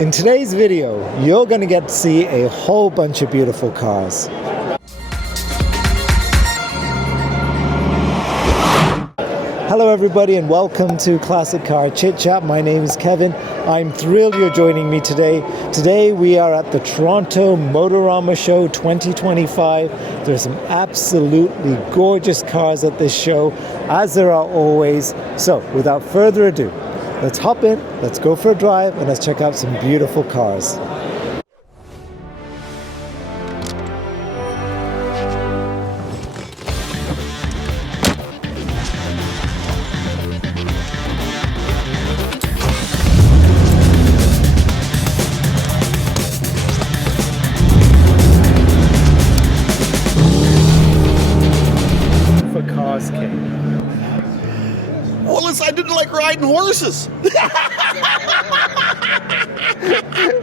In today's video, you're going to get to see a whole bunch of beautiful cars. Hello everybody and welcome to Classic Car ChitChat. My name is Kevin. I'm thrilled you're joining me today. Today we are at the Toronto Motorama Show 2025. There's some absolutely gorgeous cars at this show, as there are always. So without further ado, let's hop in, let's go for a drive, and let's check out some beautiful cars. I didn't like riding horses.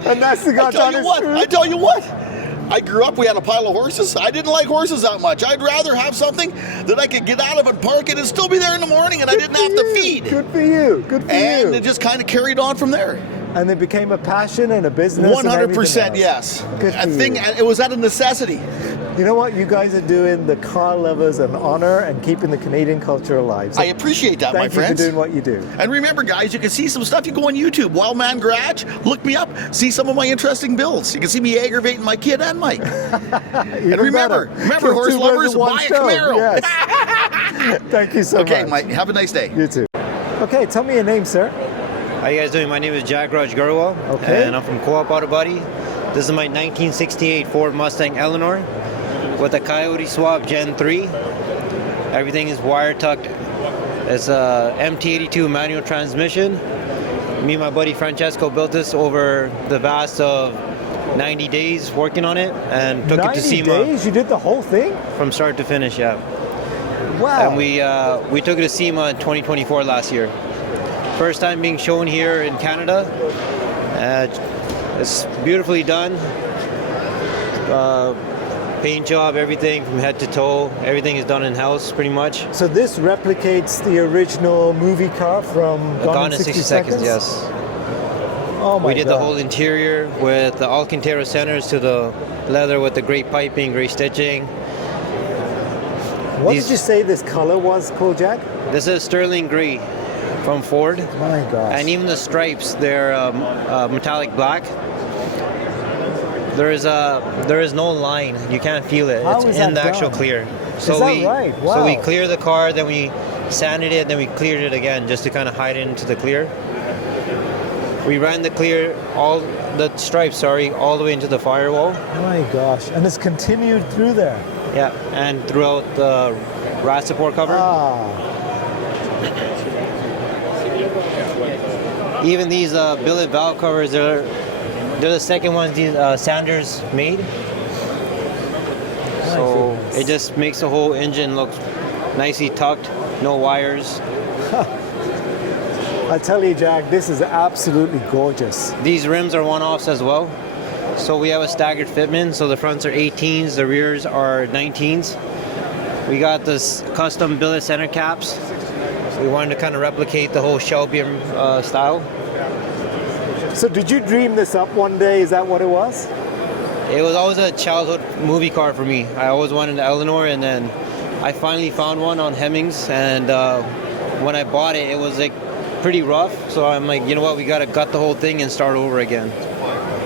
And that's the goddamn truth. I tell you what. I grew up, we had a pile of horses. I didn't like horses that much. I'd rather have something that I could get out of and park it and still be there in the morning and I didn't have to feed. Good for you. Good for you. And it just kind of carried on from there. And it became a passion and a business. 100%, yes. Good for you. It was out of necessity. You know what? You guys are doing the car lovers an honor and keeping the Canadian culture alive. So I appreciate that, my friends. Thank you for doing what you do. And remember, guys, you can see some stuff. You go on YouTube, Wild Man Garage, look me up, see some of my interesting builds. You can see me aggravating my kid and Mike. And remember, horse lovers, buy a Camaro. Yes. Thank you so much. Okay, Mike, have a nice day. You too. Okay, tell me your name, sir. How you guys doing? My name is Jaguar D-Type, and I'm from Co-op Auto Body. This is my 1968 Ford Mustang Eleanor with a Coyote Swap Gen 3. Everything is wire tucked. It's a MT82 manual transmission. Me and my buddy Francesco built this over the vast of 90 days working on it and took it to SEMA. 90 days? You did the whole thing? From start to finish, yeah. Wow. And we took it to SEMA in 2024 last year. First time being shown here in Canada. It's beautifully done. Paint job, everything from head to toe. Everything is done in-house pretty much. So this replicates the original movie car from Gone in 60 Seconds? Yes. Oh my God. We did the whole interior with the Alcantara centers to the leather with the great piping, great stitching. What did you say this color was, Jack? This is sterling gray from Ford. My gosh. And even the stripes, they're metallic black. There is no line. You can't feel it. How it's is in that the actual done? clear. So right? Wow. So we clear the car, then we sanded it, then we cleared it again just to kind of hide it into the clear. We ran the clear, all the stripes, all the way into the firewall. My gosh. And it's continued through there. Yeah, and throughout the rat support cover. Even these billet valve covers, they're the second ones these Sanders made. So it just makes the whole engine look nicely tucked, no wires. I tell you, Jack, this is absolutely gorgeous. These rims are one-offs as well. So we have a staggered fitment, so the fronts are 18s, the rears are 19s. We got this custom billet center caps. We wanted to kind of replicate the whole Shelby style. So did you dream this up one day? Is that what it was? It was always a childhood movie car for me. I always wanted an Eleanor, and then I finally found one on Hemmings, and when I bought it, it was like pretty rough. So I'm like, you know what, we got to gut the whole thing and start over again.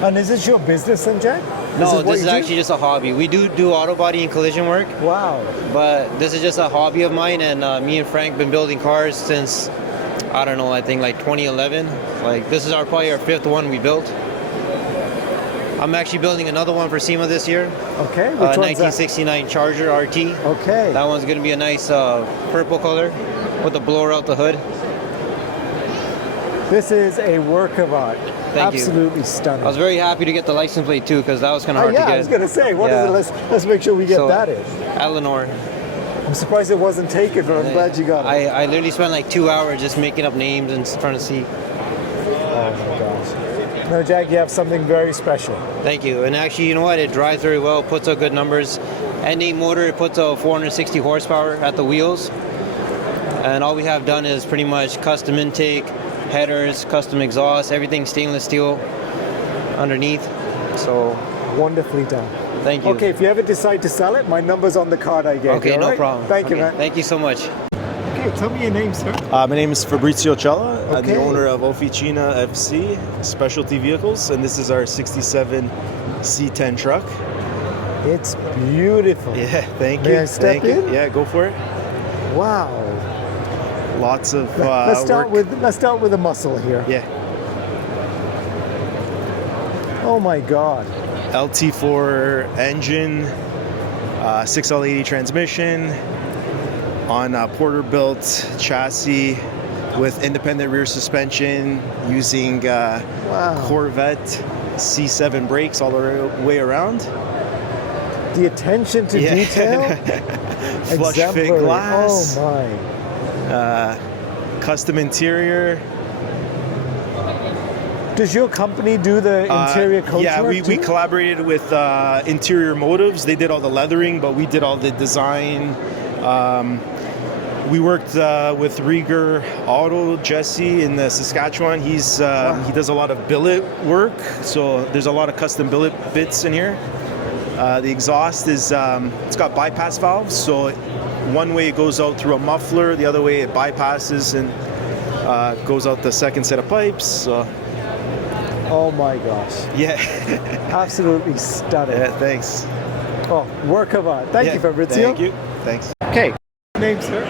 And is this your business then, Jack? No, this is actually just a hobby. We do auto body and collision work. Wow. But this is just a hobby of mine, and me and Frank been building cars since, I don't know, I think like 2011. Like this is probably our fifth one we built. I'm actually building another one for SEMA this year. Okay, which one's 1969 that? Charger RT. Okay. That one's going to be a nice purple color with a blower out the hood. This is a work of art. Thank you. Absolutely stunning. I was very happy to get the license plate too, because that was kind of hard to get. I was going to say, what is it? Let's make sure we get that in. Eleanor. I'm surprised it wasn't taken, but I'm glad you got it. I literally spent like 2 hours just making up names and trying to see. Oh my gosh. No, Jack, you have something very special. Thank you. And actually, you know what? It drives very well, puts out good numbers. N8 motor, it puts out 460 horsepower at the wheels. And all we have done is pretty much custom intake, headers, custom exhaust, everything stainless steel. underneath. So Wonderfully done. thank you. Okay, if you ever decide to sell it, my number's on the card I gave you. Okay, all no right? problem. Thank you, Okay, man. Thank you so much. Okay, tell me your name, sir. My name is Fabrizio Cella. I'm Okay. the owner of Officina FC Specialty Vehicles, and this is our 67 C10 truck. It's beautiful. Yeah, thank you. May I step Thank you. in? Yeah, go for it. Wow. Lots of Let's start work. with the muscle here. Yeah, Oh my God. LT4 engine, 6L80 transmission, on a Porter-built chassis with independent rear suspension, using Wow. Corvette C7 brakes all the way around. The attention to Yeah. detail. Flush fit Exemplary. glass. Oh my. Custom interior. Does your company do the interior coach Yeah, work we too? collaborated with Interior Motives. They did all the leathering, but we did all the design. We worked with Rieger Auto, Jesse in the Saskatchewan. He does a lot of billet work, so there's a lot of custom billet bits in here. The exhaust is it's got bypass valves, so one way it goes out through a muffler, the other way it bypasses and goes out the second set of pipes. So, Oh my gosh. yeah, Absolutely stunning. yeah, thanks. Oh, work of art. Thank Yeah, you, Fabrizio. Thank you. Thanks. Okay. Name, sir?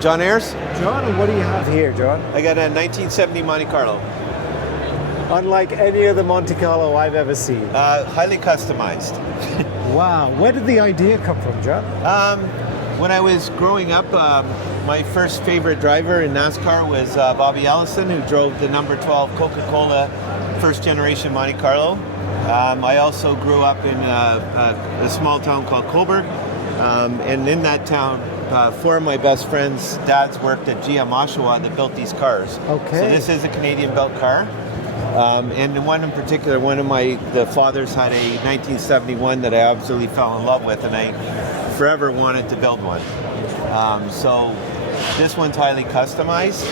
John Ayers. John, and what do you have here, John? I got a 1970 Monte Carlo. Unlike any other Monte Carlo I've ever seen. Highly customized. Wow. Where did the idea come from, John? When I was growing up, my first favorite driver in NASCAR was Bobby Ellison, who drove the number 12 Coca-Cola first generation Monte Carlo. I also grew up in a small town called Coburg. And in that town, four of my best friends' dads worked at GM Oshawa that built these cars. Okay. So this is a Canadian-built car. And one in particular, the fathers had a 1971 that I absolutely fell in love with, and I forever wanted to build one. So this one's highly customized.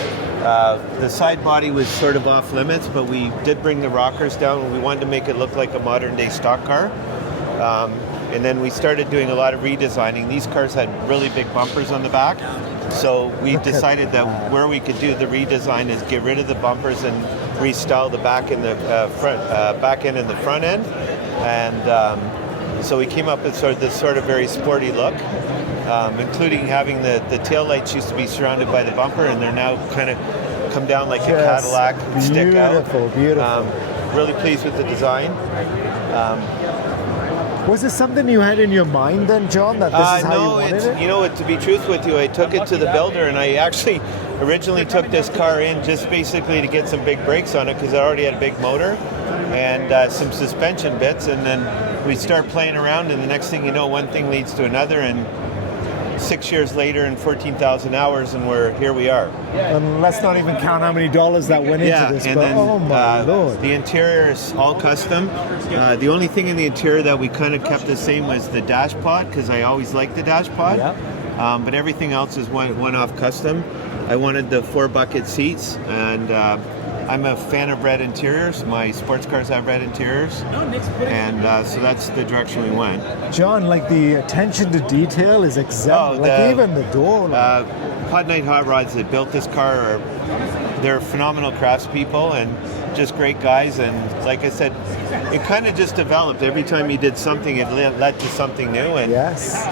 The side body was sort of off limits, but we did bring the rockers down, and we wanted to make it look like a modern-day stock car. And then we started doing a lot of redesigning. These cars had really big bumpers on the back. So we decided that where we could do the redesign is get rid of the bumpers and restyle the back and the back end and the front end. And so we came up with this sort of very sporty look, including having the tail lights used to be surrounded by the bumper, and they're now kind of come down like a Cadillac, stick out. Beautiful, beautiful. Really pleased with the design. Was it something you had in your mind then, John, that this is how you wanted it? You know what, to be truthful with you, I took it to the builder, and I actually originally took this car in just basically to get some big brakes on it because I already had a big motor and some suspension bits, and then we start playing around, and the next thing you know, one thing leads to another, and 6 years later and 14,000 hours, and here we are. And let's not even count how many dollars that went into this. And But, then oh my Lord. the interior is all custom. The only thing in the interior that we kind of kept the same was the dash pod, because I always liked the dash pod. Yep. But everything else is one-off custom. I wanted the 4-bucket seats, and I'm a fan of red interiors. My sports cars have red interiors, and so that's the direction we went. John, like the attention to detail is exemplary. Like even the door. Hot Night Hot Rods that built this car, they're phenomenal craftspeople and just great guys. And like I said, it kind of just developed. Every time you did something, it led to something new. And Yes.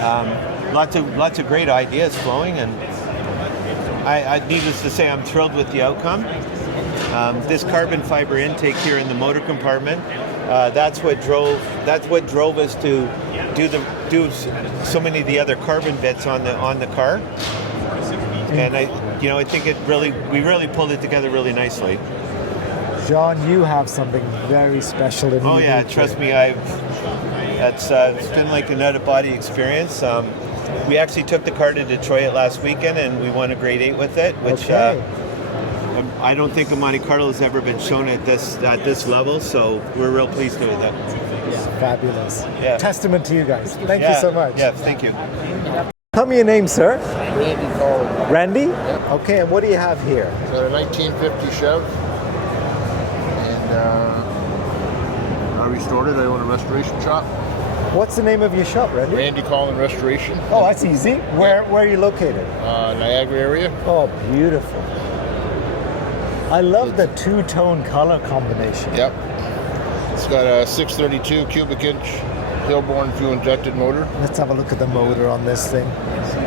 lots of great ideas flowing. And I needless to say, I'm thrilled with the outcome. This carbon fiber intake here in the motor compartment, that's what drove us to do so many of the other carbon bits on the car. And I think we really pulled it together really nicely. John, you have something very special in you. Oh yeah, trust me, it's been like an out-of-body experience. We actually took the car to Detroit last weekend, and we won a grade 8 with it, which I don't think a Monte Carlo has ever been shown at this level, so we're real pleased with it. Fabulous. Yeah. Testament to you guys. Thank you so much. Yeah, thank you. Tell me your name, sir. Randy Cole. Randy? Okay, and what do you have here? So a 1950 Chev, and restored it. I own a restoration shop. What's the name of your shop, Randy? Randy Collin Restoration. Oh, that's easy. Where are you located? Niagara area. Oh, beautiful. I love the two-tone color combination. Yep. It's got a 632 cubic inch Hillborn fuel injected motor. Let's have a look at the motor on this thing.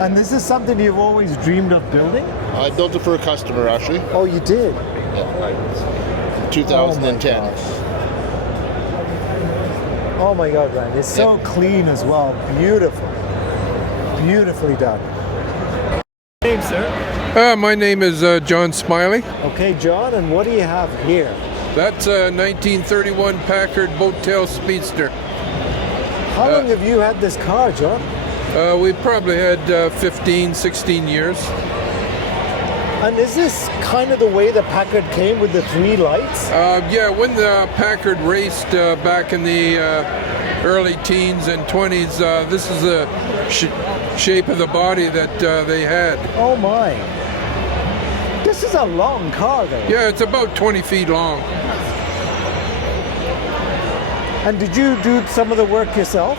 And this is something you've always dreamed of building? I built it for a customer, actually. Oh, you did? Yeah. 2010. Oh my God, Randy. It's so clean as well. Beautiful. Beautifully done. Name, sir? My name is John Smiley. Okay, John, and what do you have here? That's a 1931 Packard Boattail Speedster. How long have you had this car, John? We probably had 15, 16 years. And is this kind of the way the Packard came with the 3 lights? Yeah, when the Packard raced back in the early teens and 20s, this is the shape of the body that they had. Oh my. This is a long car though. Yeah, it's about 20 feet long. And did you do some of the work yourself?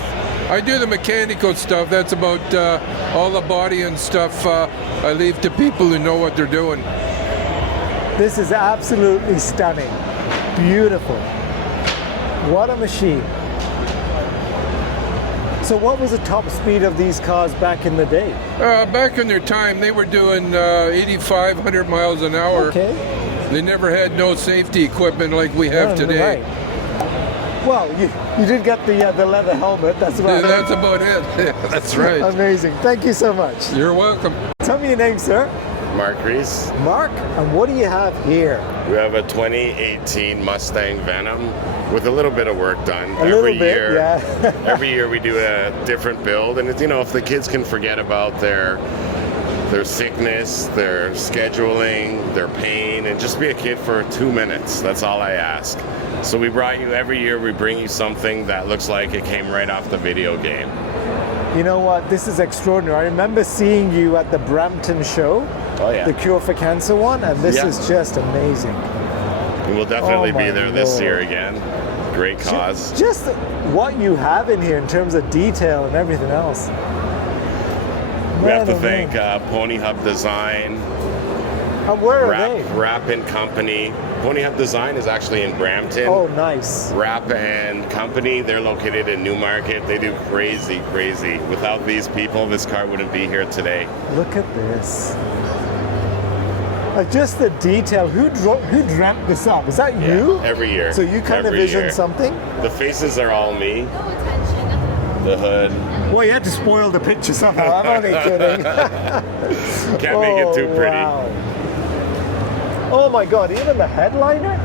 I do the mechanical stuff. That's about all the body and stuff I leave to people who know what they're doing. This is absolutely stunning. Beautiful. What a machine. So what was the top speed of these cars back in the day? Back in their time, they were doing 85, 100 miles an hour. Okay. They never had no safety equipment like we have today. Right. Well, you did get the leather helmet. That's about That's about it. That's right. Amazing. Thank you so much. You're welcome. Tell me your name, sir. Mark Reese. Mark, and what do you have here? We have a 2018 Mustang Venom with a little bit of work done. Every year, every year we do a different build, and it's, if the kids can forget about their sickness, their scheduling, their pain, and just be a kid for 2 minutes. That's all I ask. So we brought you every year. We bring you something that looks like it came right off the video game. You know what? This is extraordinary. I remember seeing you at the Brampton show. Oh yeah. The Cure for Cancer one, and this is just amazing. And we'll definitely be there this year again. Great cause. Just what you have in here in terms of detail and everything else. We have to thank Pony Hub Design. And where are they? Wrap and Company. Pony Hub Design is actually in Brampton. Oh, nice. Wrap and Company, they're located in Newmarket. They do crazy. Without these people, this car wouldn't be here today. Look at this. Just the detail. Who dreamt this up? Is that you? Every year. So you kind of visioned something? The faces are all me. The hood. Well, you had to spoil the picture somehow. I'm only kidding. Can't make it too pretty. Wow. Oh my God! Even the headliner.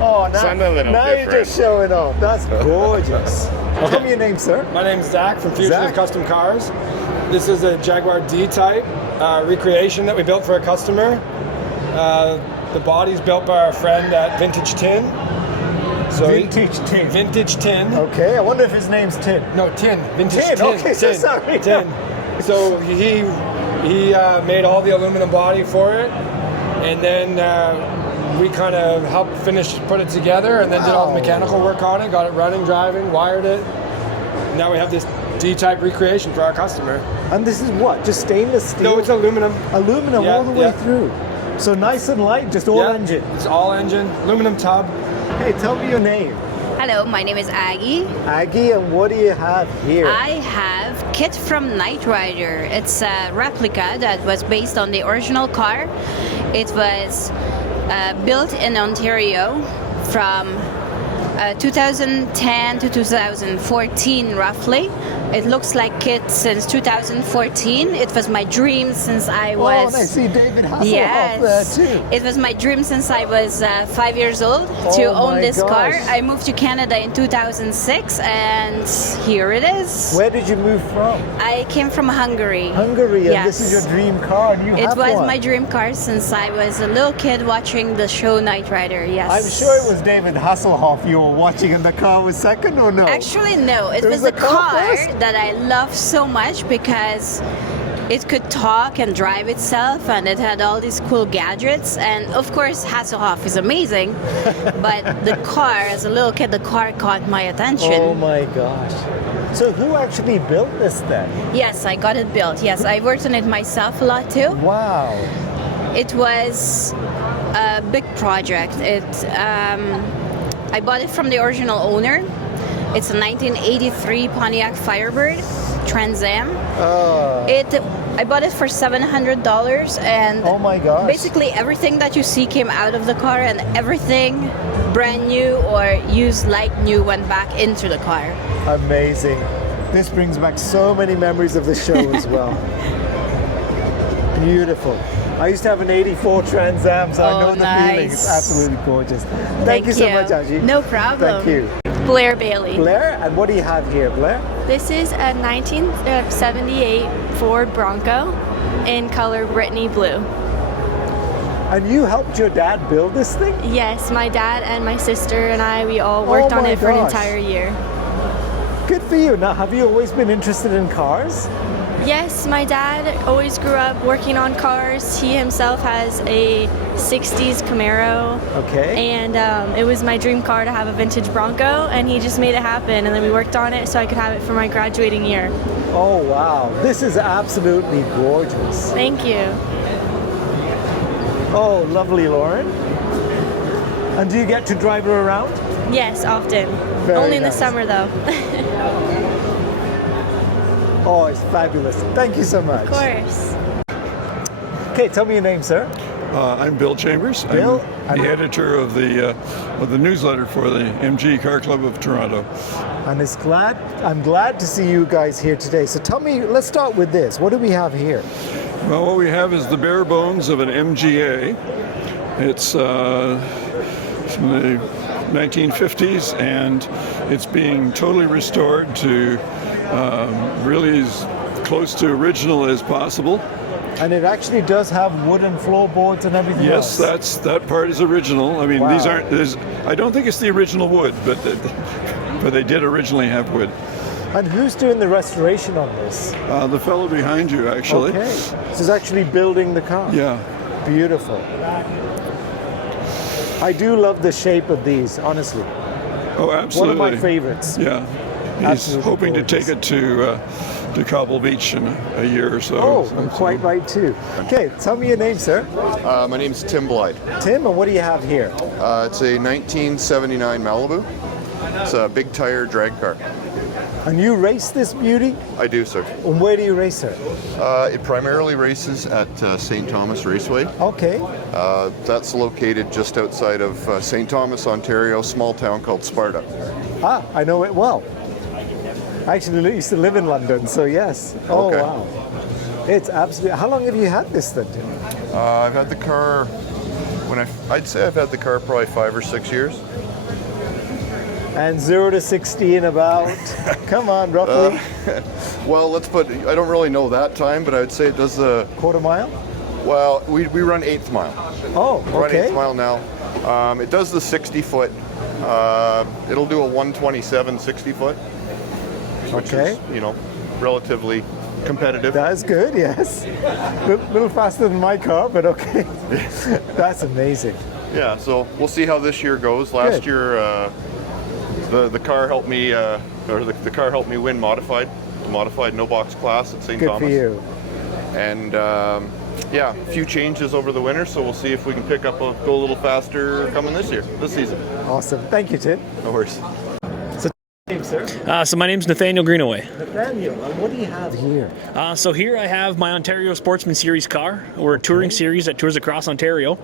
Oh, now you're just showing off. That's gorgeous. Tell me your name, sir. My name's Zach from Fugitive Custom Cars. This is a Jaguar D-Type recreation that we built for a customer. The body's built by our friend at Vintage Tin. So Vintage Tin. Vintage Tin. Okay, I wonder if his name's Tin. No, Tin. Vintage Tin. Okay, so sorry. Tin. So he made all the aluminum body for it, and then we kind of helped put it together, and then did all the mechanical work on it, got it running, driving, wired it. Now we have this D-Type recreation for our customer. And this is what? Just stainless steel? No, it's aluminum. Aluminum all the way through. So nice and light, just all engine. It's all engine, aluminum tub. Hey, tell me your name. Hello, my name is Aggie. Aggie, and what do you have here? I have kit from Knight Rider. It's a replica that was based on the original car. It was built in Ontario from 2010 to 2014 roughly. It looks like kit since 2014. It was my dream since I was... Oh, and I see David Hasselhoff there too. It was my dream since I was 5 years old to own this car. I moved to Canada in 2006 and here it is. Where did you move from? I came from Hungary. Hungary, and this is your dream car, and you have one. It was my dream car since I was a little kid watching the show Knight Rider, yes. I'm sure it was David Hasselhoff you were watching and the car was second, or no? Actually, no. It was a car that I love so much because it could talk and drive itself, and it had all these cool gadgets. And of course, Hasselhoff is amazing, but the car, as a little kid, the car caught my attention. Oh my gosh. So who actually built this then? Yes, I got it built. Yes, I worked on it myself a lot too. Wow. It was a big project. I bought it from the original owner. It's a 1983 Pontiac Firebird Trans Am. I bought it for $700, and oh my gosh. Basically everything that you see came out of the car, and everything brand new or used like new went back into the car. Amazing. This brings back so many memories of the show as well. Beautiful. I used to have an 84 Trans Am, so I know the feeling. It's absolutely gorgeous. Thank you so much, Angie. No problem. Thank you. Blair Bailey. Blair, and what do you have here, Blair? This is a 1978 Ford Bronco in color Brittany blue. And you helped your dad build this thing? Yes, my dad and my sister and I, we all worked on it for an entire year. Good for you. Now, have you always been interested in cars? Yes, my dad always grew up working on cars. He himself has a 60s Camaro. Okay. And it was my dream car to have a vintage Bronco, and he just made it happen. And then we worked on it so I could have it for my graduating year. Oh, wow. This is absolutely gorgeous. Thank you. Oh, lovely, Lauren. And do you get to drive her around? Yes, often. Very Only in the nice. summer, though. Oh, it's fabulous. Thank you so much. Of course. Okay, tell me your name, sir. I'm Bill Chambers. Bill, I'm the editor of the newsletter for the MG Car Club of Toronto. And I'm glad to see you guys here today. So tell me, let's start with this. What do we have here? Well, what we have is the bare bones of an MGA. It's from the 1950s, and it's being totally restored to really as close to original as possible. And it actually does have wooden floorboards and everything else. Yes, that part is original. I mean, Wow. these aren't. I don't think it's the original wood, but they did originally have wood. And who's doing the restoration on this? The fellow behind you, actually. Okay, so he's actually building the car. Yeah. Beautiful. I do love the shape of these, honestly. Oh, absolutely. One of my favorites. Yeah. He's Absolutely hoping gorgeous. to take it to Cobble Beach in a year or so. Oh, I'm quite right too. Okay, tell me your name, sir. My name's Tim Blythe. Tim, and what do you have here? It's a 1979 Malibu. It's a big tire drag car. And you race this beauty? I do, sir. And where do you race her? It primarily races at St. Thomas Raceway. Okay. That's located just outside of St. Thomas, Ontario, small town called Sparta. Ah, I know it well. I actually used to live in London, so yes. Oh, Okay. wow. It's absolutely... How long have you had this then, Tim? I've had the car, I'd say I've had the car probably 5 or 6 years. And 0 to 60 in about, come on, roughly? Well, I don't really know that time, but I would say it does the... Quarter mile? Well, we run 8th mile. Oh, We run okay. 8th mile now. It does the 60 foot. It'll do a 127 60 foot. Which Okay. is, relatively competitive. That is good, yes. A little faster than my car, but okay. That's amazing. Yeah, so we'll see how this year goes. Last Good. year, the car helped me, the car helped me win modified no box class at St. Good Thomas. for you. And yeah, a few changes over the winter, so we'll see if we can go a little faster coming this season. Awesome. Thank you, Tim. No worries. So, name, sir? So my name's Nathaniel Greenaway. Nathaniel, and what do you have here? So here I have my Ontario Sportsman Series car. We're a touring series that tours across Ontario.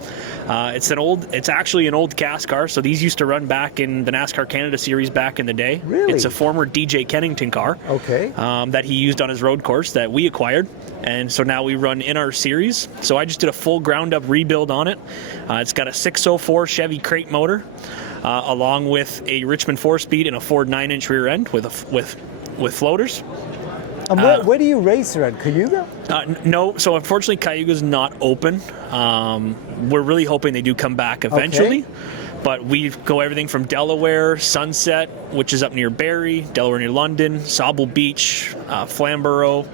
It's actually an old cast car. So these used to run back in the NASCAR Canada Series back in the day. Really? It's a former DJ Kennington car. Okay. That he used on his road course that we acquired. And so now we run in our series. So I just did a full ground up rebuild on it. It's got a 604 Chevy crate motor, along with a Richmond 4-speed and a Ford 9-inch rear end with floaters. And where do you race her at? Cayuga? No, so unfortunately Cayuga's not open. We're really hoping they do come back eventually. Okay. But we go everything from Delaware, Sunset, which is up near Barrie, Delaware near London, Sauble Beach, Flamborough,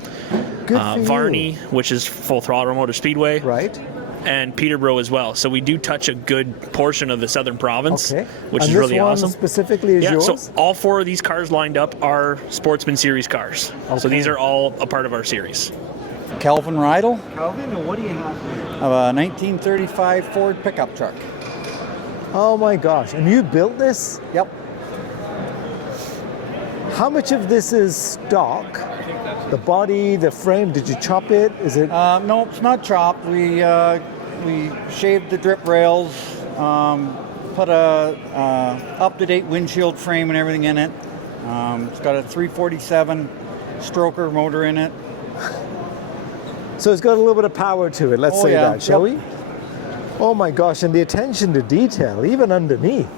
Good for Varney, you. which is Full Throttle Motor Speedway. Right. And Peterborough as well. So we do touch a good portion of the southern province, which And is really this one awesome. specifically is yours? So all 4 of these cars lined up are Sportsman Series cars. So these are all a part of our series. Calvin Rydell, Calvin, and what do you have here? of a 1935 Ford pickup truck. Oh my gosh, and you built this? Yep. How much of this is stock? The body, the frame, did you chop it? Is it? No, it's not chopped. We shaved the drip rails, put a up-to-date windshield frame and everything in it. It's got a 347 stroker motor in it. So it's got a little bit of power to it, let's say that, shall we? Oh my gosh, and the attention to detail, even underneath.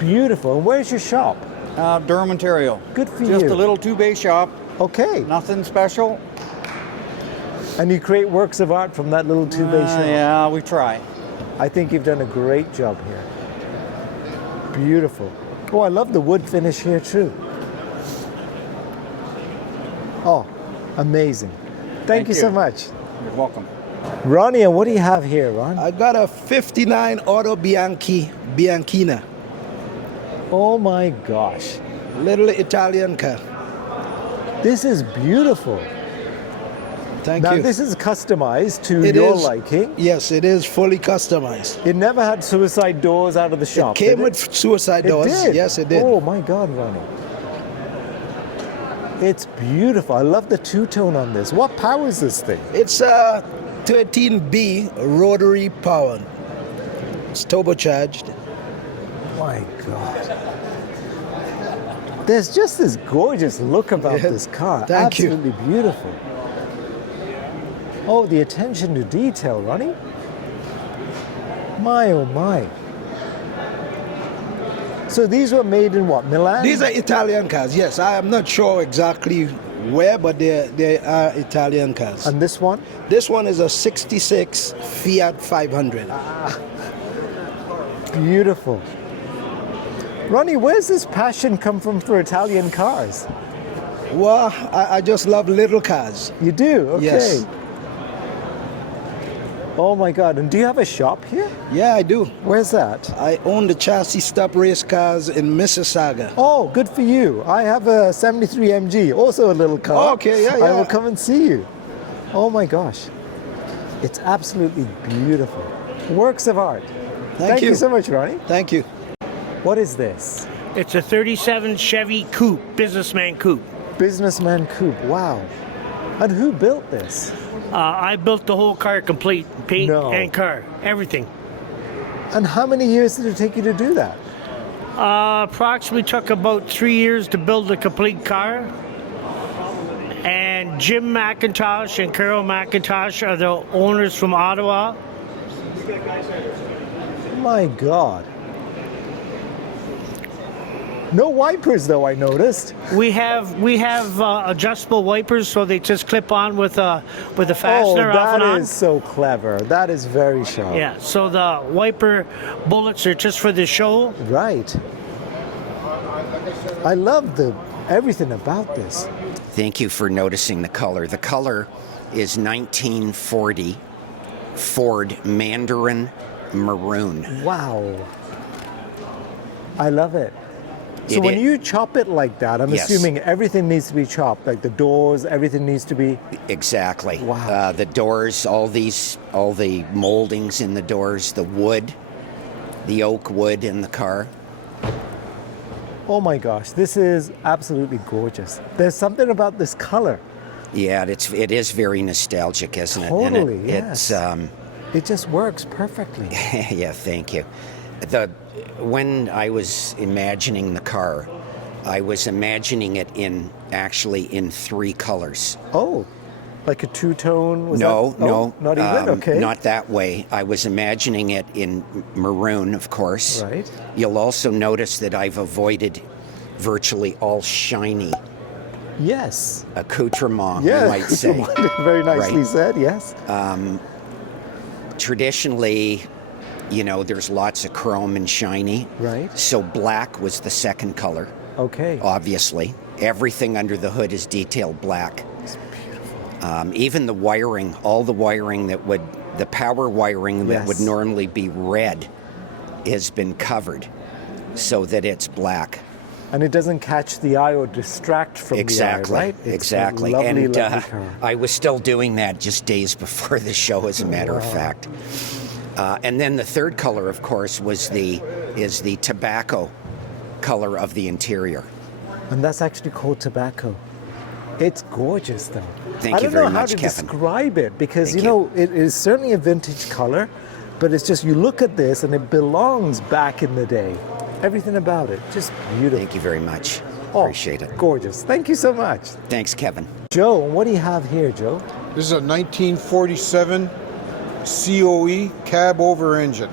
Beautiful. And where's your shop? Durham, Ontario. Good for you. Just a little 2-bay shop. Okay. Nothing special. And you create works of art from that little 2-bay shop? Yeah, we try. I think you've done a great job here. Beautiful. Oh, I love the wood finish here too. Oh, amazing. Thank you so much. You're welcome. Ronnie, and what do you have here, Ron? I got a 59 Auto Bianchina. Oh my gosh. Little Italian car. This is beautiful. Thank now, you. this is customized to It your is- liking. Yes, it is fully customized. It never had suicide doors out of the shop. It came did with suicide doors. It did? Yes, it did. Oh my God, Ronnie. It's beautiful. I love the two-tone on this. What powers this thing? It's a 13B rotary powered. It's turbocharged. My God. There's just this gorgeous look about this car. Thank you. Absolutely beautiful. Oh, the attention to detail, Ronnie. My, oh my. So these were made in what, Milan? These are Italian cars. Yes, I am not sure exactly where, but they are Italian cars. And this one? This one is a 66 Fiat 500. Beautiful. Ronnie, where's this passion come from for Italian cars? Well, I just love little cars. You do? Okay. Yes. Oh my God, and do you have a shop here? Yeah, I do. Where's that? I own the chassis stop race cars in Mississauga. Oh, good for you. I have a 73 MG, also a little car. Okay, yeah, I yeah. will come and see you. Oh my gosh. It's absolutely beautiful. Works of art. Thank you so much, Ronnie. Thank you. What is this? It's a 37 Chevy coupe, businessman coupe. Businessman coupe, wow. And who built this? I built the whole car complete, paint and car, everything. And how many years did it take you to do that? Approximately took about 3 years to build the complete car. And Jim McIntosh and Carol McIntosh are the owners from Ottawa. My God. No wipers, though, I noticed. We have adjustable wipers, so they just clip on with a fastener off and that on. is so clever. That is very sharp. Yeah, so the wiper bullets are just for the show. Right. I love everything about this. Thank you for noticing the color. The color is 1940 Ford Mandarin Maroon. Wow. I love it. So It when is- you chop it like that, I'm Yes. assuming everything needs to be chopped, like the doors, everything needs to be... Exactly. Wow. The doors, all the moldings in the doors, the wood, the oak wood in the car. Oh my gosh, this is absolutely gorgeous. There's something about this color. Yeah, it is very nostalgic, isn't it? Totally, And yes. It just works perfectly. Yeah, thank you. When I was imagining the car, I was imagining it actually in 3 colors. Oh, like a two-tone? No, not even? Okay. Not that way. I was imagining it in maroon, of course. Right. You'll also notice that I've avoided virtually all shiny Yes. accoutrement, Yeah, you might say. very nicely Right. said, yes. Traditionally, there's lots of chrome and shiny. Right. So black was the second color. Okay. Obviously. Everything under the hood is detailed black. Even the wiring, all the wiring the power wiring that would normally be red has been covered so that it's black. And it doesn't catch the eye or distract from the eye, right? It's Exactly. Lovely, And lovely car. I was still doing that just days before the show, as a matter of fact. And then the third color, of course, is the tobacco color of the interior. And that's actually called tobacco. It's gorgeous, though. Thank you very much, I don't know how to Kevin. describe it because, it is certainly a vintage color, but it's just, you look at this and it belongs back in the day. Everything about it, just beautiful. Thank you very much. Oh, Appreciate it. Gorgeous. Thank you so much. Thanks, Kevin. Joe, what do you have here, Joe? This is a 1947 COE cab over engine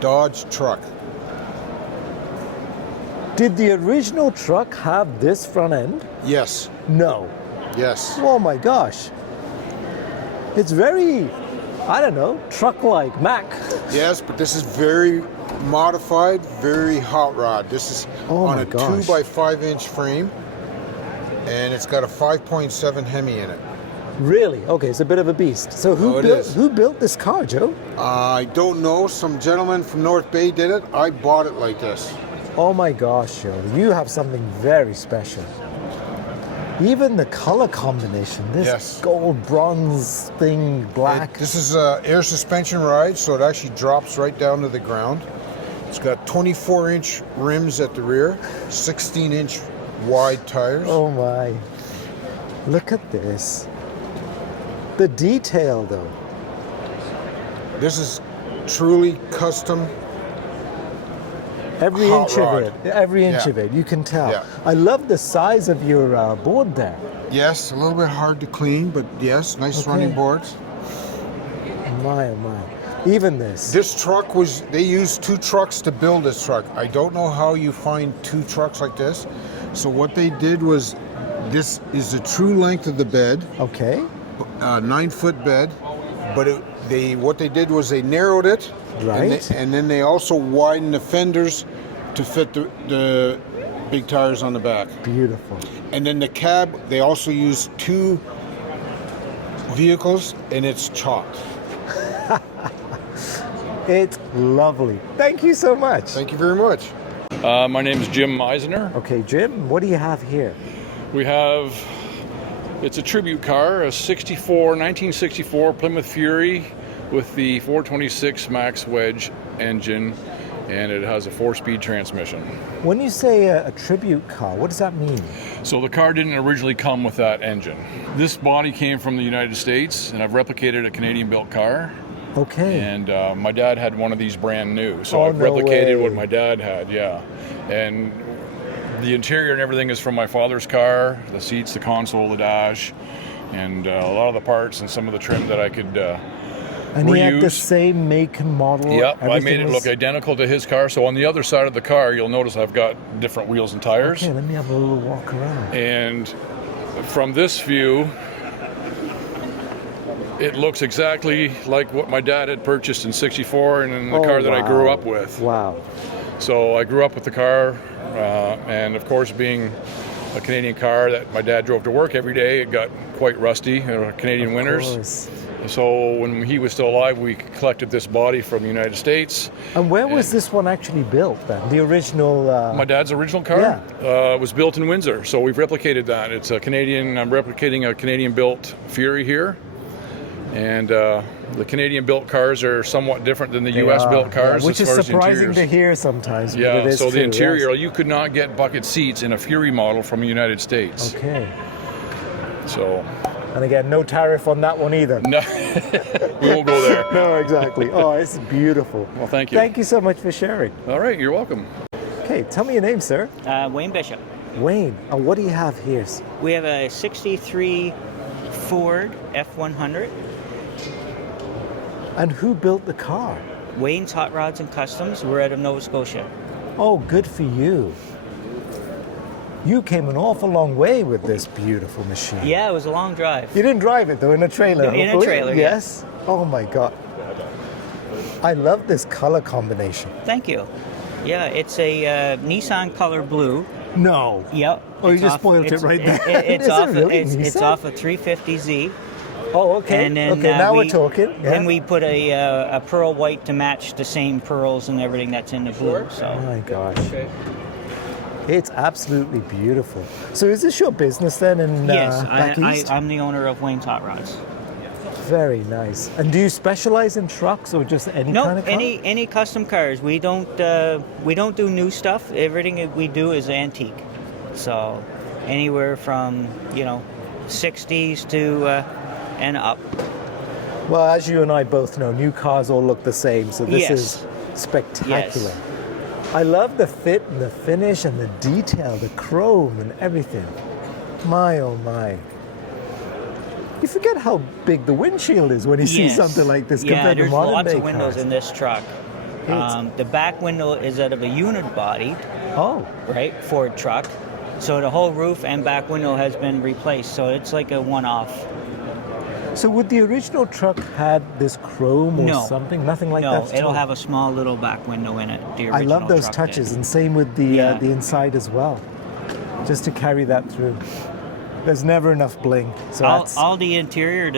Dodge truck. Did the original truck have this front end? Yes. No. Yes. Oh my gosh. It's very, I don't know, truck-like, Mac. Yes, but this is very modified, very hot rod. This is on a 2x5-inch frame, and it's got a 5.7 Hemi in it. Really? Okay, it's a bit of a beast. So who built this car, Joe? I don't know. Some gentleman from North Bay did it. I bought it like this. Oh my gosh, Joe, you have something very special. Even the color combination, this gold bronze thing, black. This is air suspension ride, so it actually drops right down to the ground. It's got 24-inch rims at the rear, 16-inch wide tires. Oh my. Look at this. The detail, though. This is truly custom. Every hot inch rod. of it. Every inch of it. You can tell. Yeah. I love the size of your board there. Yes, a little bit hard to clean, but yes, nice running boards. My, oh my. Even this. This truck they used 2 trucks to build this truck. I don't know how you find 2 trucks like this. So what they did was, this is the true length of the bed. Okay. 9-foot bed. But what they did was they narrowed it. Right. And then they also widened the fenders to fit the big tires on the back. Beautiful. And then the cab, they also used 2 vehicles, and it's chopped. It's lovely. Thank you so much. Thank you very much. My name is Jim Meisner. Okay, Jim, what do you have here? We have, it's a tribute car, a 1964 Plymouth Fury with the 426 Max Wedge engine, and it has a 4-speed transmission. When you say a tribute car, what does that mean? So the car didn't originally come with that engine. This body came from the United States, and I've replicated a Canadian-built car. Okay. And my dad had one of these brand new, so I've no replicated way. what my dad had, yeah. And the interior and everything is from my father's car, the seats, the console, the dash, and a lot of the parts and some of the trim that I could And he had the reuse. same make and model. Yep, I made everything it was- look identical to his car. So on the other side of the car, you'll notice I've got different wheels and tires. Okay, let me have a little walk around. And from this view, it looks exactly like what my dad had purchased in '64 and in the car that I grew up with. Wow. So I grew up with the car, and of course, being a Canadian car that my dad drove to work every day, it got quite rusty, Canadian winters. Course. So when he was still alive, we collected this body from the United States. And where was this one actually built then? The original? My dad's original car was built in Windsor, so we've replicated that. It's a Canadian, I'm replicating a Canadian-built Fury here. And the Canadian-built cars are somewhat different than the They U.S.-built are, cars which as is far as surprising interiors. to hear sometimes. But Yeah, it is so the true, interior, you could not get bucket seats in a Fury model from the United States. Okay. So. And again, no tariff on that one either. No, we won't go there. No, exactly. Oh, it's beautiful. Well, thank you. Thank you so much for sharing. All right, you're welcome. Okay, tell me your name, sir. Wayne Bishop. Wayne, what do you have here? We have a 63 Ford F100. And who built the car? Wayne's Hot Rods and Customs. We're out of Nova Scotia. Oh, good for you. You came an awful long way with this beautiful machine. Yeah, it was a long drive. You didn't drive it though, in a trailer? In a hopefully? trailer, yes. Oh my God. I love this color combination. Thank you. Yeah, it's a Nissan Color Blue No. Yep. Oh, you It's just off- spoiled it it's- right there. It's Is it off. really It's Nissan? off a 350Z. Oh, okay. And then, okay, now we're we- talking. Yeah. Then we put a pearl white to match the same pearls and everything that's in the blue. So. Oh my gosh. It's absolutely beautiful. So is this your business then in Yes, back east? I'm the owner of Wayne's Hot Rods. Very nice. And do you specialize in trucks or just any No, kind of car? any custom cars. We don't do new stuff. Everything that we do is antique. So anywhere from 60s to and up. Well, as you and I both know, new cars all look the same, so this Yes. is spectacular. Yes. I love the fit and the finish and the detail, the chrome and everything. My oh my. You forget how big the windshield is when you see Yes. something like this Yeah, compared to there's modern lots day of windows cars. in this truck. The back window is out of a unibody. Oh. Right, Ford truck. So the whole roof and back window has been replaced. So it's like a one-off. So would the original truck had this chrome or No. something? Nothing like No, that? it'll still? have a small little back window in it. The I love original those truck touches, did. and same with the inside as well. Just to carry that through. There's never enough bling. So that's all the interior,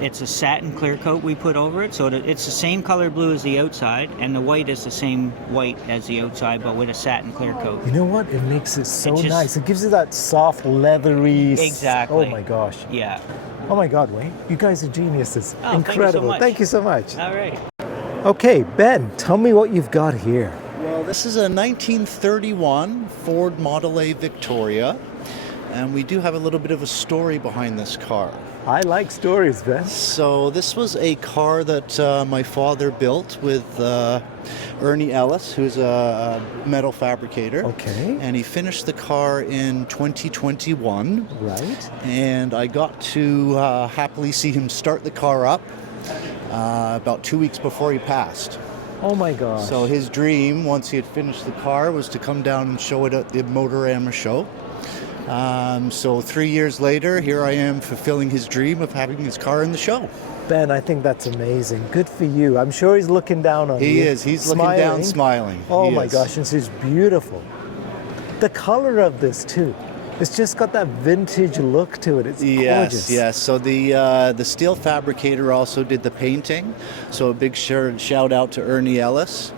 it's a satin clear coat we put over it, so it's the same color blue as the outside, and the white is the same white as the outside, but with a satin clear coat. You know what? It makes it so It just- nice. It gives you that soft, leathery. Exactly. Oh my gosh. Yeah. Oh my God, Wayne. You guys are geniuses. Oh, Incredible. Thank you so much. Thank you so much. All right. Okay, Ben, tell me what you've got here. Well, this is a 1931 Ford Model A Victoria, and we do have a little bit of a story behind this car. I like stories, Ben. So this was a car that my father built with Ernie Ellis, who's a metal fabricator. Okay. And he finished the car in 2021. Right. And I got to happily see him start the car up about 2 weeks before he passed. Oh my gosh. So his dream, once he had finished the car, was to come down and show it at the Motorama Show. So 3 years later, here I am fulfilling his dream of having his car in the show. Ben, I think that's amazing. Good for you. I'm sure he's looking down on you. He is. He's looking down, smiling. Oh He my is. gosh, this is beautiful. The color of this too. It's just got that vintage look to it. It's gorgeous. Yes. So the steel fabricator also did the painting. So a big shout out to Ernie Ellis.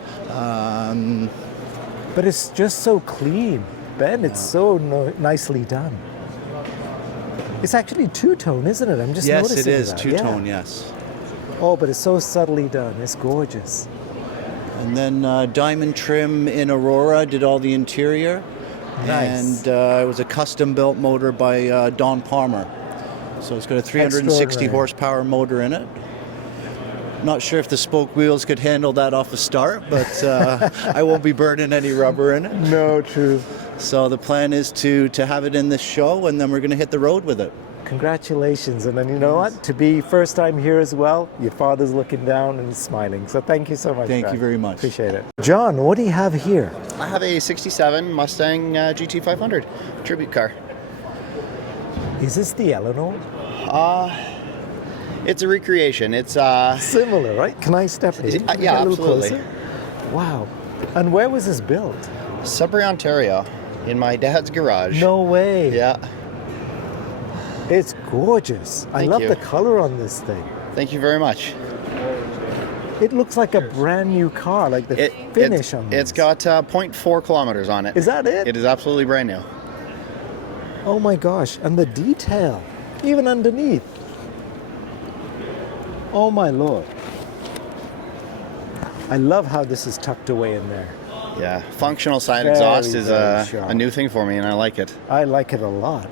But it's just so clean, Ben. It's so nicely done. It's actually two-tone, isn't it? I'm just Yes, noticing it is that. two-tone. Yeah. Yes. Oh, but it's so subtly done. It's gorgeous. And then Diamond Trim in Aurora did all the interior. Nice. And it was a custom-built motor by Don Palmer. So it's got a 360 Extraordinary. horsepower motor in it. Not sure if the spoke wheels could handle that off the start, but I won't be burning any rubber in it. No, true. So the plan is to have it in this show, and then we're going to hit the road with it. Congratulations. And then you know what? To be first time here as well, your father's looking down and smiling. So thank you so much. Thank Ben. you very much. Appreciate it. John, what do you have here? I have a 67 Mustang GT500 tribute car. Is this the Eleanor? It's a recreation. It's similar, right? Can I step in? Can I yeah, get a little absolutely. closer? Wow. And where was this built? Sudbury, Ontario, in my dad's garage. No way. Yeah. It's gorgeous. I Thank love you. the color on this thing. Thank you very much. It looks like a brand new car, like the finish on this. It's got 0.4 kilometers on it. Is that it? It is absolutely brand new. Oh my gosh. And the detail, even underneath. Oh my Lord. I love how this is tucked away in there. Yeah, functional side Very, exhaust is very a sharp. new thing for me, and I like it. I like it a lot.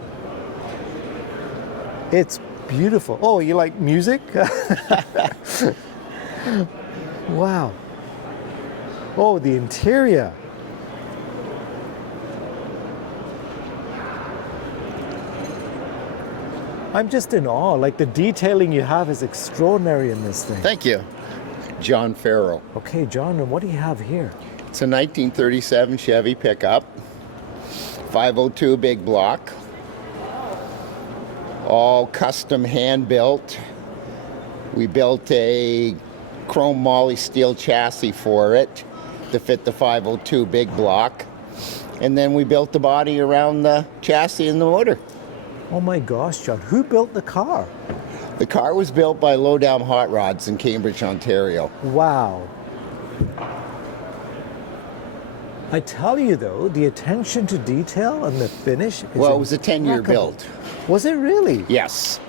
It's beautiful. Oh, you like music? Wow. Oh, the interior. I'm just in awe. Like the detailing you have is extraordinary in this thing. Thank you. John Farrell. Okay, John, and what do you have here? It's a 1937 Chevy pickup, 502 big block, all custom hand built. We built a chrome moly steel chassis for it to fit the 502 big block. and then we built the body around the chassis and the motor. Oh my gosh, John, who built the car? The car was built by Lowdown Hot Rods in Cambridge, Ontario. Wow. I tell you though, the attention to detail and the finish is Well, it was a 10-year impeccable. build. Was it really? Yes.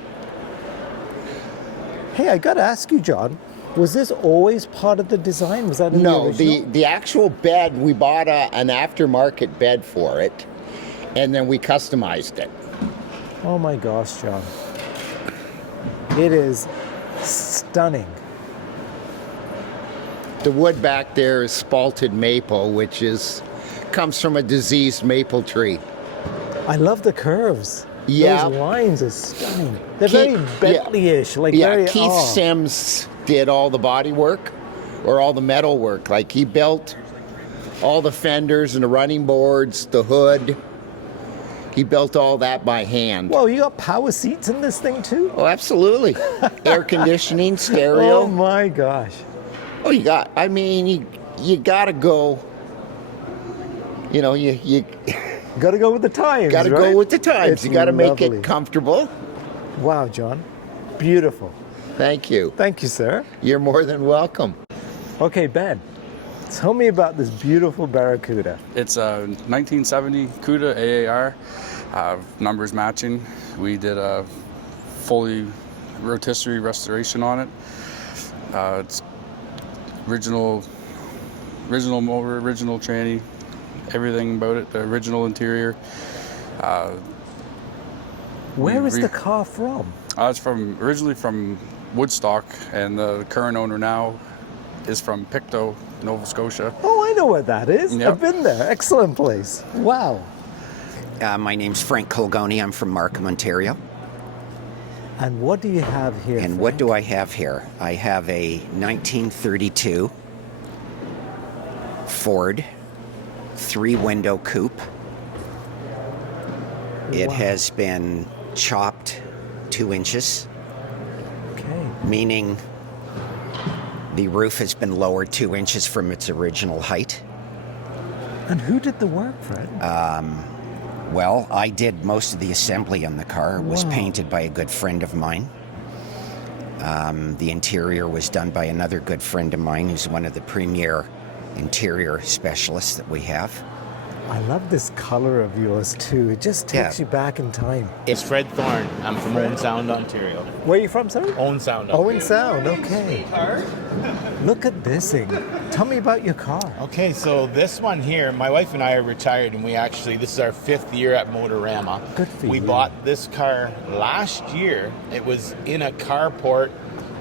Hey, I gotta ask you, John, was this always part of the design? Was that in No, the original? the actual bed, we bought an aftermarket bed for it, and then we customized it. Oh my gosh, John. It is stunning. The wood back there is spalted maple, which comes from a diseased maple tree. I love the curves. Yeah. Those lines are stunning. They're Keith- very Bentley-ish, like very... Keith oh. Sims did all the body work, or all the metal work. Like, he built all the fenders and the running boards, the hood. He built all that by hand. Whoa, you got power seats in this thing too? Oh, absolutely. Air conditioning, stereo. Oh my gosh. Oh, you gotta go. You know, you gotta go with the times. Gotta right? go with the times. It's You gotta make lovely. it comfortable. Wow, John. Beautiful. Thank you. Thank you, sir. You're more than welcome. Okay, Ben, tell me about this beautiful Barracuda. It's a 1970 CUDA AAR, numbers matching. We did a fully rotisserie restoration on it. It's original motor, original tranny, everything about it, the original interior. Where is the car from? It's originally from Woodstock, and the current owner now is from Pictou, Nova Scotia. Oh, I know where that is. Yep. I've been there. Excellent place. Wow. My name's Frank Colgoni. I'm from Markham, Ontario. And what do you have here? And what do I have here? I have a 1932 Ford 3-window coupe. It has been chopped 2 inches. Okay. Meaning the roof has been lowered 2 inches from its original height. And who did the work, Fred? Well, I did most of the assembly on the car. It was Wow. painted by a good friend of mine. The interior was done by another good friend of mine who's one of the premier interior specialists that we have. I love this color of yours too. It just takes you back in time. It's Fred Thorne. I'm from Owen Sound, Ontario. Where are you from, sorry? Owen Sound. Owen Sound, okay. Look at this thing. Tell me about your car. Okay, so this one here, my wife and I are retired, and this is our 5th year at Motorama. Good for We you. bought this car last year. It was in a carport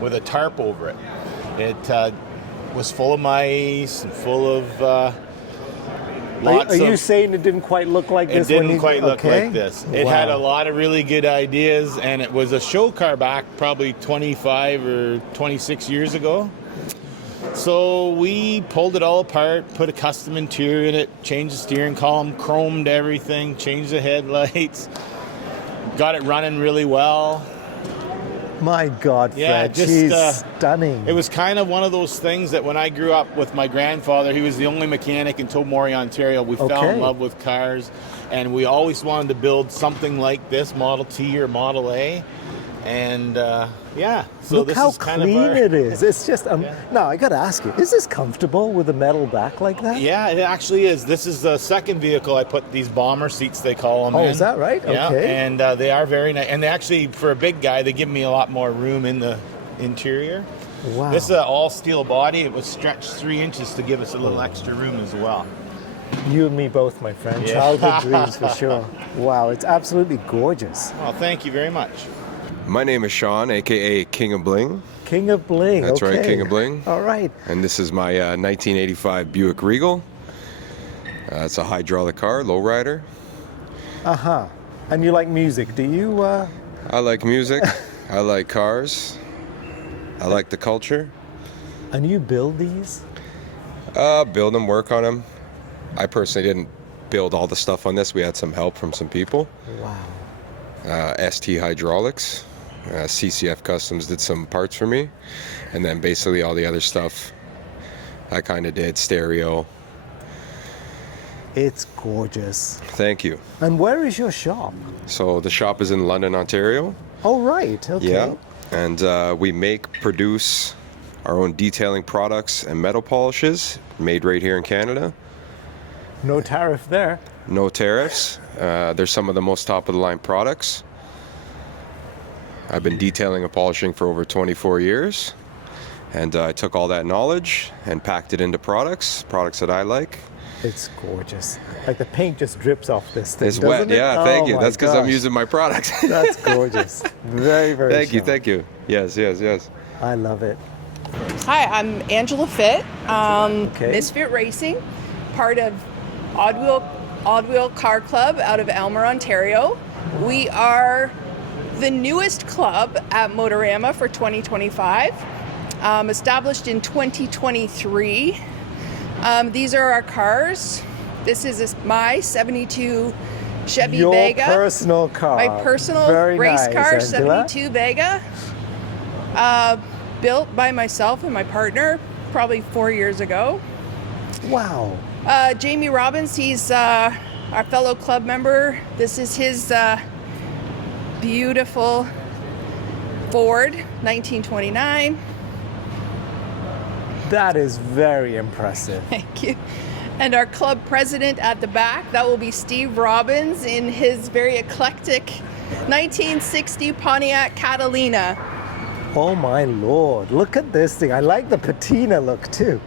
with a tarp over it. It was full of mice and full of Are you saying it didn't quite look like this? It didn't quite look like this. It had a Wow. lot of really good ideas, and it was a show car back probably 25 or 26 years ago. So we pulled it all apart, put a custom interior in it, changed the steering column, chromed everything, changed the headlights, got it running really well. My God, Fred, Yeah, just she's stunning. It was kind of one of those things that when I grew up with my grandfather, he was the only mechanic in Tobermory, Ontario. We fell Okay. in love with cars, and we always wanted to build something like this, Model T or Model A. And so Look this how is kind clean of our, it is. It's just, no, I got to ask you, is this comfortable with a metal back like that? Yeah, it actually is. This is the second vehicle I put these bomber seats, they call them. Oh, in. is that right? Yeah, Okay. and they are very nice. And they actually, for a big guy, they give me a lot more room in the interior. Wow. This is an all steel body. It was stretched 3 inches to give us a little extra room as well. You and me both, my friend. Yeah. Childhood dreams for sure. Wow, it's absolutely gorgeous. Well, thank you very much. My name is Sean, aka King of Bling. King of Bling. That's okay. right, King of Bling. All right. And this is my 1985 Buick Regal. It's a hydraulic car, lowrider. Uh-huh. And you like music, do you? I like music. I like cars. I like the culture. And you build these? Build them, work on them. I personally didn't build all the stuff on this. We had some help from some people. Wow. ST Hydraulics. CCF Customs did some parts for me, and then basically all the other stuff I kind of did, stereo, It's gorgeous. Thank you. And where is your shop? So the shop is in London, Ontario. Oh, right. Okay. Yeah. And we produce our own detailing products and metal polishes made right here in Canada. No tariff there. No tariffs. They're some of the most top-of-the-line products. I've been detailing and polishing for over 24 years. And I took all that knowledge and packed it into products that I like. It's gorgeous. Like the paint just drips off this thing. It's wet, yeah, thank you. That's because I'm using my products. That's gorgeous. Very, very Thank you. Yes. I love it. Hi, I'm Angela Fitt, Misfit Racing, part of Odd Wheel Car Club out of Elmer, Ontario. We are the newest club at Motorama for 2025, established in 2023. These are our cars. This is my 72 Chevy Your Vega. Your personal car. My personal Very race nice, car, Angela. 72 Vega. Built by myself and my partner probably 4 years ago. Wow. Jamie Robbins, he's our fellow club member. This is his beautiful Ford 1929. That is very impressive. Thank you. And our club president at the back, that will be Steve Robbins in his very eclectic 1960 Pontiac Catalina. Oh my Lord, look at this thing. I like the patina look too.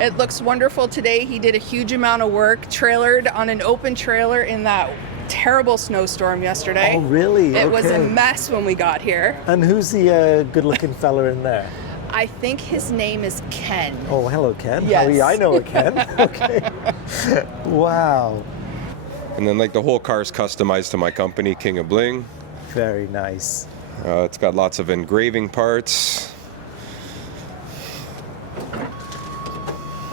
It looks wonderful today. He did a huge amount of work, trailered on an open trailer in that terrible snowstorm yesterday. Oh really? It was a mess when we got here. And who's the good-looking fella in there? I think his name is Ken. Oh, hello Ken. Yes. How are you? I know a Ken. Okay. Wow. And then the whole car is customized to my company, King of Bling. Very nice. It's got lots of engraving parts.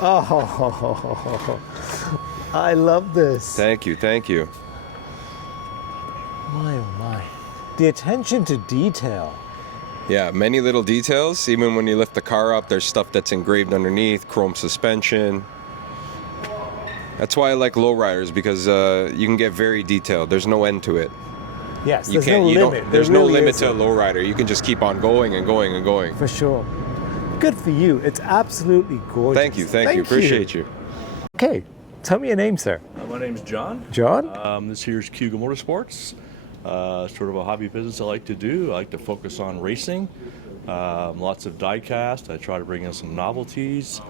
Oh, I love this. Thank you. My, oh my. The attention to detail. Yeah, many little details. Even when you lift the car up, there's stuff that's engraved underneath, chrome suspension. That's why I like lowriders, because you can get very detailed. There's no end to it. Yes, there's no limit. There's no limit to a lowrider. You can just keep on going and going and going. For sure. Good for you. It's absolutely gorgeous. Thank you. Appreciate you. Okay, tell me your name, sir. My name's John. John? This here's Cougar Motorsports. Sort of a hobby business I like to do. I like to focus on racing. Lots of diecast. I try to bring in some novelties.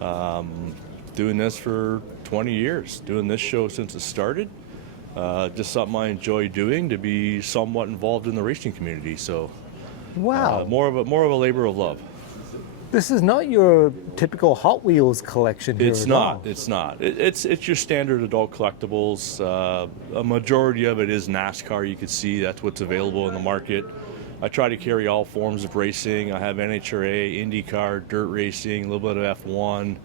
Doing this for 20 years. Doing this show since it started. Just something I enjoy doing, to be somewhat involved in the racing community. So, wow, more of a labor of love. This is not your typical Hot Wheels collection here. It's not. It's your standard adult collectibles. A majority of it is NASCAR. You can see that's what's available in the market. I try to carry all forms of racing. I have NHRA, IndyCar, dirt racing, a little bit of F1.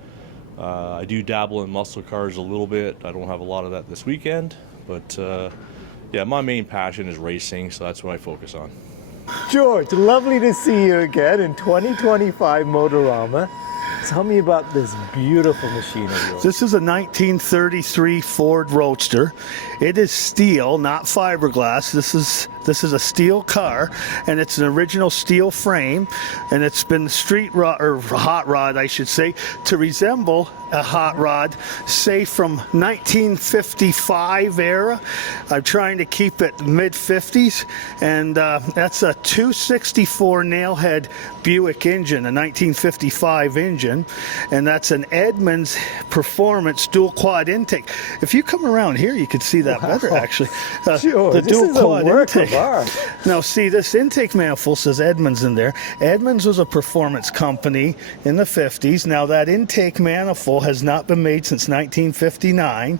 I do dabble in muscle cars a little bit. I don't have a lot of that this weekend. But yeah, my main passion is racing, so that's what I focus on. George, lovely to see you again in 2025 Motorama. Tell me about this beautiful machine of yours. This is a 1933 Ford Roadster. It is steel, not fiberglass. This is a steel car, and it's an original steel frame, and it's been street rod, or hot rod, I should say, to resemble a hot rod, say from 1955 era. I'm trying to keep it mid-50s, and that's a 264 nailhead Buick engine, a 1955 engine, and that's an Edmunds Performance dual quad intake. If you come around here, you can see that better, actually. Sure, the this dual is quad a work intake. of art. Now, see, this intake manifold says Edmunds in there. Edmunds was a performance company in the 50s. Now, that intake manifold has not been made since 1959,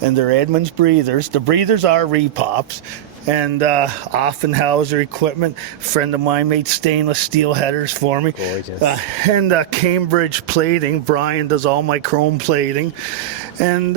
and they're Edmunds breathers. The breathers are repops. And Offenhauser equipment. A friend of mine made stainless steel headers for me. Gorgeous. And Cambridge plating. Brian does all my chrome plating. And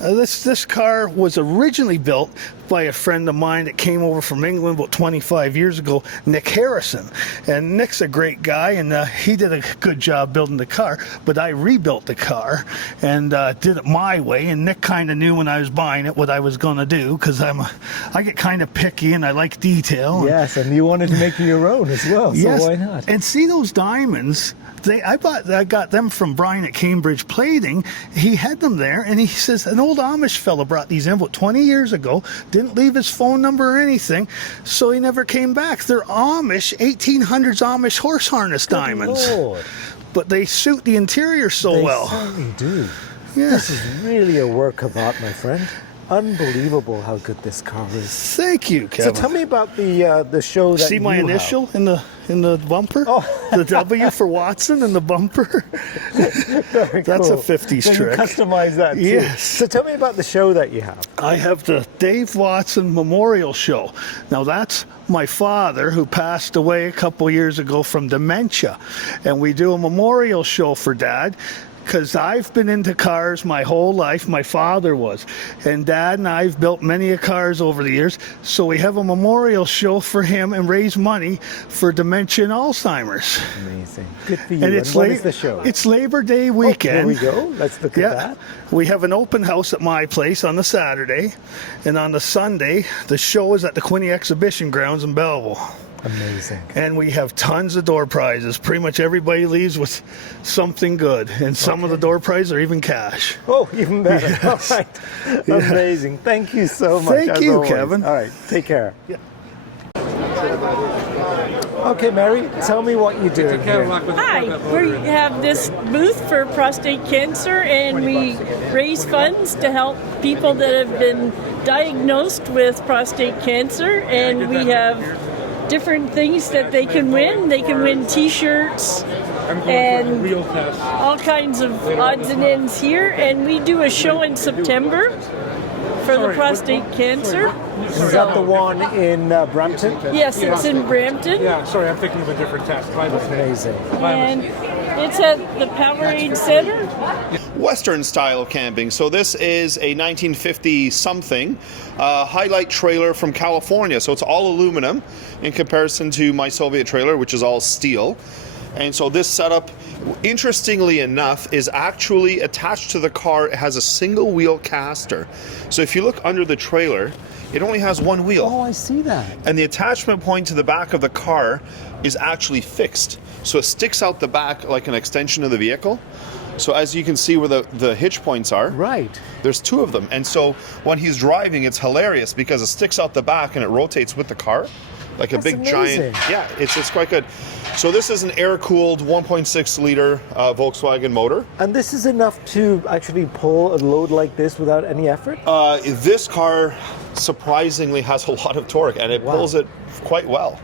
This car was originally built by a friend of mine that came over from England about 25 years ago, Nick Harrison. And Nick's a great guy, and he did a good job building the car, but I rebuilt the car and did it my way, and Nick kind of knew when I was buying it what I was going to do, because I get kind of picky and I like detail. Yes, and you wanted to make it your own as well, so yes. why not? And see those diamonds? I got them from Brian at Cambridge Plating. He had them there, and he says an old Amish fella brought these in about 20 years ago, didn't leave his phone number or anything, so he never came back. They're Amish, 1800s Amish horse harness diamonds. Lord. But they suit the interior so well. They certainly do. Yes. This is really a work of art, my friend. Unbelievable how good this car is. Thank you, Kevin. So tell me about the show that See my you initial have. in the bumper? Oh. The W for Watson in the bumper? That's cool. a 50s So trick. You customize that too. Yes. So tell me about the show that you have. I have the Dave Watson Memorial Show. Now that's my father, who passed away a couple years ago from dementia. And we do a memorial show for Dad, because I've been into cars my whole life. My father was. And Dad and I have built many cars over the years. So we have a memorial show for him and raise money for dementia and Alzheimer's. Amazing. Good for you. And it's when is the show? It's Labor Day weekend. Oh, here we go. Let's look at that. We have an open house at my place on the Saturday. And on the Sunday, the show is at the Quinny Exhibition Grounds in Belleville. Amazing. And we have tons of door prizes. Pretty much everybody leaves with something good. And some of the door prizes are even cash. Oh, even better. Yes. All right. Yeah. Amazing. Thank you so much. Thank as you, always. Kevin. All right. Take care. Yeah. Okay, Mary, tell me what you do. Hi, we have this booth for prostate cancer, and we raise funds to help people that have been diagnosed with prostate cancer, and we have different things that they can win. They can win t-shirts and all kinds of odds and ends here, and we do a show in September for the prostate cancer. Is that the one in Brampton? Yes, it's in Brampton. Yeah, sorry, I'm thinking of a different test. Amazing. And it's at the Powerade Center. Western style camping. So this is a 1950 something highlight trailer from California. So it's all aluminum in comparison to my Soviet trailer, which is all steel. And so this setup, interestingly enough, is actually attached to the car. It has a single wheel caster. So if you look under the trailer, it only has one wheel. Oh, I see that. And the attachment point to the back of the car is actually fixed. So it sticks out the back like an extension of the vehicle. So as you can see where the hitch points are, right, there's two of them. And so when he's driving, it's hilarious because it sticks out the back and it rotates with the car like a big amazing. giant. Yeah, it's quite good. So this is an air-cooled 1.6 liter Volkswagen motor. And this is enough to actually pull a load like this without any effort? This car surprisingly has a lot of torque, and it pulls it quite well.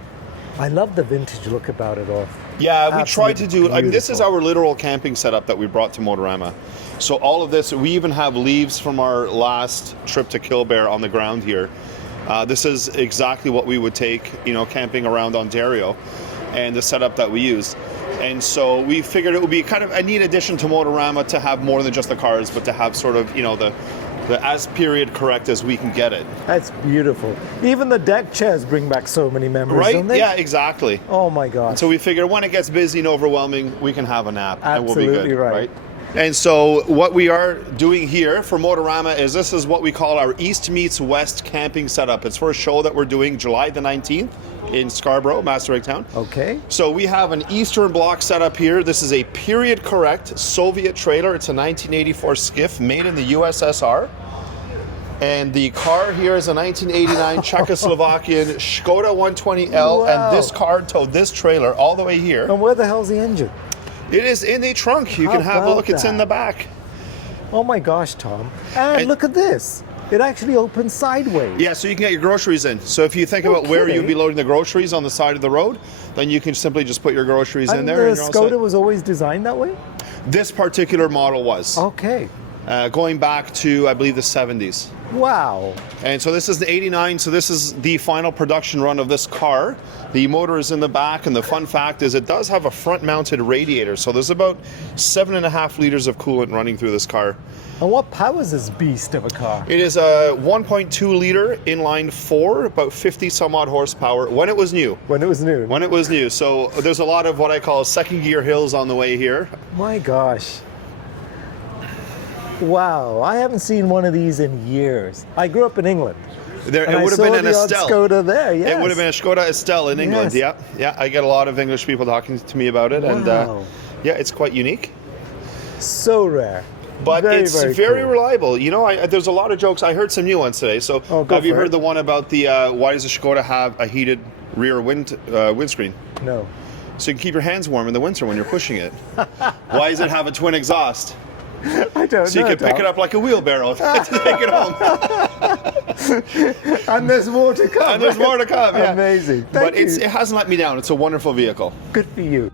I love the vintage look about it all. Yeah, we tried to do it. I mean, this is beautiful. our literal camping setup that we brought to Motorama. So all of this, we even have leaves from our last trip to Killbear on the ground here. This is exactly what we would take, camping around Ontario, and the setup that we use. And so we figured it would be kind of a neat addition to Motorama to have more than just the cars, but to have sort of, the as period correct as we can get it. That's beautiful. Even the deck chairs bring back so many memories, Right? don't they? Yeah, exactly. Oh my God. So we figure when it gets busy and overwhelming, we can have a nap and we'll be Absolutely good, right. And so what we are doing here for Motorama is this is what we call our East meets West camping setup. It's for a show that we're doing July the 19th in Scarborough, Masterweg Town. Okay. So we have an Eastern Bloc setup here. This is a period correct Soviet trailer. It's a 1984 skiff made in the USSR. And the car here is a 1989 Czechoslovakian Skoda 120L. Wow. And this car towed this trailer all the way here. And where the hell's the engine? It is in the trunk. You How can have a about look. It's in that? the back. Oh my gosh, Tom. And look at this. It actually opens sideways. Yeah, so you can get your groceries in. So if you think about where you'd be loading the groceries on the side of the road, then you can simply just put your groceries in there. And And the you're all set. Skoda was always designed that way? This particular model was. Okay. going back to, I believe, the 70s. Wow. And so this is the 89, so this is the final production run of this car. The motor is in the back, and the fun fact is it does have a front-mounted radiator, so there's about 7.5 liters of coolant running through this car. And what powers this beast of a car? It is a 1.2 liter inline 4, about 50 some odd horsepower when it was new. When it was new? When it was new. So there's a lot of what I call second gear hills on the way here. My gosh. Wow, I haven't seen one of these in years. I grew up in England. It would have been an Estelle. Skoda there, yes. It would have been a Skoda Estelle in England, Yes. yeah. I get a lot of English people talking to me about it, and Wow. yeah, it's quite unique. So rare. But Very, it's very very cool. reliable. You know, there's a lot of jokes. I heard some new ones today. So Oh, go have you for heard it. the one about the why does a Skoda have a heated rear windscreen? No. So you can keep your hands warm in the winter when you're pushing it. Why does it have a twin exhaust? I don't So you know, can pick Tom. it up like a wheelbarrow to take it home. And there's more to come. And there's more to come, yeah. Amazing. But Thank you. it hasn't let me down. It's a wonderful vehicle. Good for you.